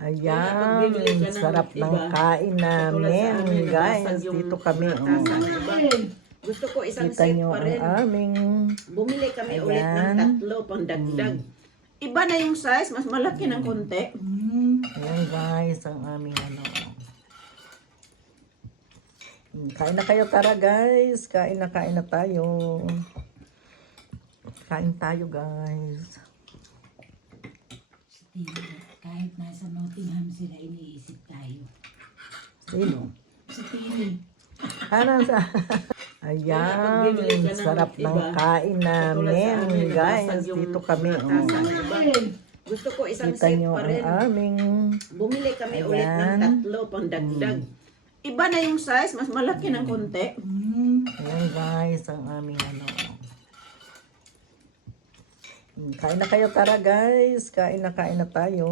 Kaya pag Ayan, bibili ka ng sarap ng iba, kain katulad sa namin, amin, guys. basag yung Dito kami, tasa, oh. diba? Gusto ko isang Kita set nyo pa ang rin. aming, Bumili kami ulit ng ayan. 3 pang dagdag. Iba na yung size, mas malaki ng konti. Ayan, guys, ang aming ano. Kain na kayo, tara, guys. Kain na tayo. Kain tayo, guys. Kahit nasa Nottingham sila, iniisip tayo. Sino? Si Tini. Ano sa... Kaya pag Ayan, bibili ka ng sarap ng iba, kain katulad sa namin, amin, guys. basag yung Dito kami, tasa, oh. diba? Gusto ko isang Kita set nyo pa ang rin. aming, Bumili kami ulit ng ayan. 3 pang dagdag. Iba na yung size, mas malaki ng konti. Ayan, guys, ang aming ano. Kain na kayo, tara, guys. Kain na tayo.